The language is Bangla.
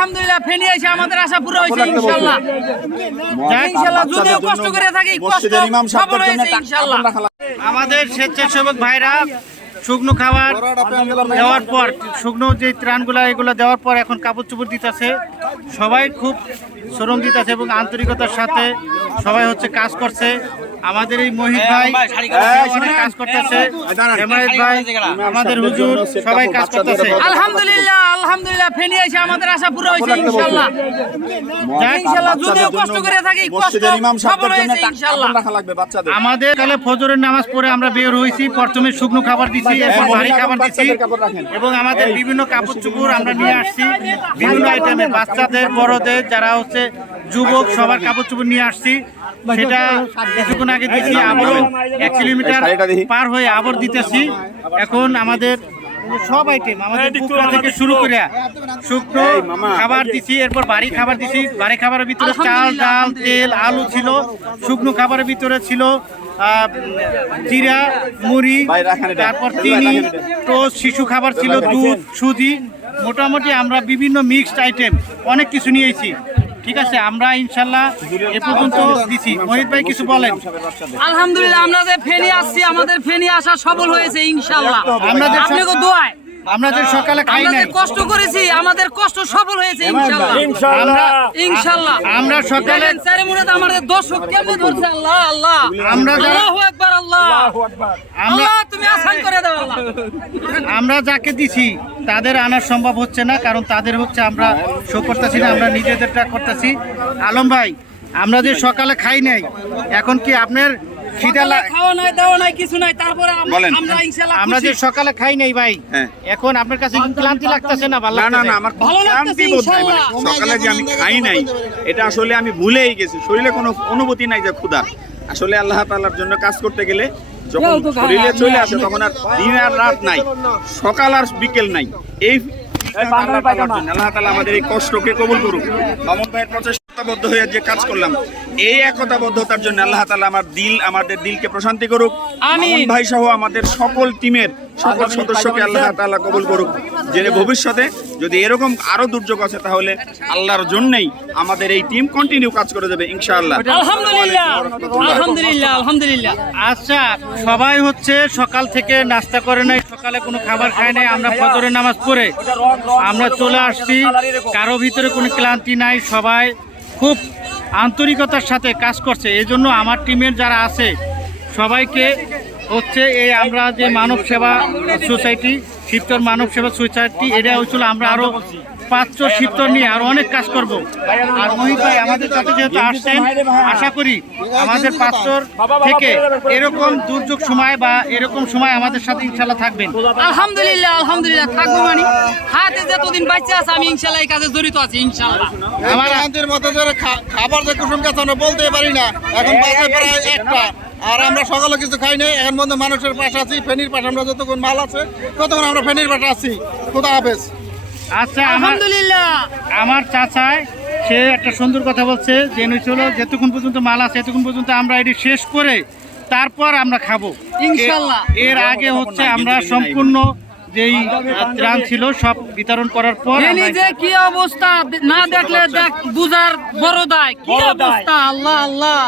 আলহামদুলিল্লাহ ফেনী এসে আমাদের আশা পুরো হয়েছে ইনশাআল্লাহ। ইনশাআল্লাহ যদিও কষ্ট করে থাকি কষ্ট সফল হয়েছে ইনশাআল্লাহ। আমাদের স্বেচ্ছাসেবক ভাইরা শুকনো খাবার দেওয়ার পর, শুকনো যে ত্রাণগুলা এগুলো দেওয়ার পর এখন কাপড় চোপড় দিতেছে। সবাই খুব শ্রম দিতেছে এবং আন্তরিকতার সাথে সবাই হচ্ছে কাজ করছে। আমাদের এই মহিত ভাই অনেক কাজ করতেছে, হেমায়েত ভাই, আমাদের হুজুর সবাই কাজ করতেছে। আলহামদুলিল্লাহ আলহামদুলিল্লাহ ফেনী এসে আমাদের আশা পুরো হয়েছে ইনশাআল্লাহ। ইনশাআল্লাহ যদিও কষ্ট করে থাকি কষ্ট সফল হয়েছে ইনশাআল্লাহ। আমাদের কালে ফজরের নামাজ পড়ে আমরা বের হয়েছি। প্রথমে শুকনো খাবার দিচ্ছি, এরপর ভারী খাবার দিচ্ছি এবং আমাদের বিভিন্ন কাপড় চোপড় আমরা নিয়ে আসছি। বিভিন্ন আইটেমের বাচ্চাদের, বড়দের, যারা হচ্ছে যুবক, সবার কাপড় চোপড় নিয়ে আসছি। সেটা কিছুক্ষণ আগে দিচ্ছি, আবারও 1 কিলোমিটার পার হয়ে আবার দিতেছি। এখন আমাদের সব আইটেম, আমাদের পুকুরা থেকে শুরু করে শুকনো খাবার দিছি, এরপর ভারী খাবার দিছি। ভারী খাবারের ভিতরে চাল, ডাল, তেল, আলু ছিল। শুকনো খাবারের ভিতরে ছিল জিরা, মুড়ি, তারপর চিনি, টোস্ট, শিশু খাবার ছিল, দুধ, সুজি। মোটামুটি আমরা বিভিন্ন মিক্সড আইটেম অনেক কিছু নিয়েছি। ঠিক আছে, আমরা ইনশাল্লাহ এ পর্যন্ত দিছি। মহিত ভাই কিছু বলেন। আলহামদুলিল্লাহ আমরা যে ফেনী আসছি, আমাদের ফেনী আসা সফল হয়েছে ইনশাআল্লাহ। আপনাকে দোয়ায় আমাদের সকালে খাই নাই, কষ্ট করেছি, আমাদের কষ্ট সফল হয়েছে ইনশাআল্লাহ। ইনশাআল্লাহ আমরা সকালে সেরেমনিতে আমাদের দর্শক কেমন ধরছে। আল্লাহ আল্লাহ, আমরা আল্লাহু আকবার, আল্লাহ আল্লাহ, তুমি আসান করে দাও আল্লাহ। আমরা যাকে দিছি তাদের আনার সম্ভব হচ্ছে না, কারণ তাদের হচ্ছে আমরা শো করতেছি না, আমরা নিজেদেরটা করতেছি। আলম ভাই, আমরা যে সকালে খাই নাই, এখন কি আপনার খিদা খাওয়া নাই, দাওয়া নাই, কিছু নাই, তারপরে আমরা ইনশাআল্লাহ আমরা যে সকালে খাই নাই ভাই, এখন আপনার কাছে ক্লান্তি লাগতেছে না? ভালো না না, আমার ক্লান্তি বোধ নাই। মানে সকালে যে আমি খাই নাই, এটা আসলে আমি ভুলেই গেছি। শরীরে কোনো অনুভূতি নাই যে ক্ষুধা। আসলে আল্লাহ তাআলার জন্য কাজ করতে গেলে যখন শরীরে চলে আসে, তখন আর দিন আর রাত নাই, সকাল আর বিকেল নাই। এই আল্লাহ তাআলা আমাদের এই কষ্টকে কবুল করুক। মামুন ভাইয়ের প্রচেষ্টাবদ্ধ হয়ে যে কাজ করলাম, এই একতাবদ্ধতার জন্য আল্লাহ তাআলা আমাদের দিলকে প্রশান্তি করুক। মামুন ভাই সহ আমাদের সকল টিমের সকল সদস্যকে আল্লাহ তাআলা কবুল করুক। যে ভবিষ্যতে যদি এরকম আরো দুর্যোগ আছে, তাহলে আল্লাহর জন্যই আমাদের এই টিম কন্টিনিউ কাজ করে যাবে ইনশাআল্লাহ। আলহামদুলিল্লাহ আলহামদুলিল্লাহ আলহামদুলিল্লাহ। আচ্ছা, সবাই হচ্ছে সকাল থেকে নাস্তা করে নাই, সকালে কোনো খাবার খায় নাই। আমরা ফজরের নামাজ পড়ে আমরা চলে আসছি। কারো ভিতরে কোনো ক্লান্তি নাই, সবাই খুব আন্তরিকতার সাথে কাজ করছে। এজন্য আমার টিমের যারা আছে সবাইকে হচ্ছে এই আমরা যে মানব সেবা সোসাইটি, শিবচর মানব সেবা সোসাইটি, এটা হচ্ছিল আমরা আরো 500 শিবচর নিয়ে আরো অনেক কাজ করব। আর মহিত ভাই আমাদের সাথে যেহেতু আসছেন, আশা করি আমাদের 500 থেকে এরকম দুর্যোগ সময় বা এরকম সময় আমাদের সাথে ইনশাল্লাহ থাকবেন। আলহামদুলিল্লাহ আলহামদুলিল্লাহ থাকবো। মানে হাতে যতদিন বাচ্চা আছে আমি ইনশাল্লাহ এই কাজে জড়িত আছি ইনশাল্লাহ। আমার আন্টির মতো ধরে খাবার যে কুসুম কাছে আমরা বলতে পারি না। এখন বাজে প্রায় 1টা, আর আমরা সকালে কিছু খাই নাই। এখন মধ্যে মানুষের পাশে আছি, ফেনীর পাশে। আমরা যতক্ষণ মাল আছে ততক্ষণ আমরা ফেনীর পাশে আছি। খোদা হাফেজ। আচ্ছা, আলহামদুলিল্লাহ। আমার চাচায় সে একটা সুন্দর কথা বলছে, যে চলো যতক্ষণ পর্যন্ত মাল আছে এতক্ষণ পর্যন্ত আমরা এটি শেষ করে তারপর আমরা খাবো ইনশাআল্লাহ। এর আগে হচ্ছে আমরা সম্পূর্ণ যেই ত্রাণ ছিল সব বিতরণ করার পর যে কি অবস্থা না দেখলে বুঝার বড় দায়, কি অবস্থা। আল্লাহ আল্লাহ।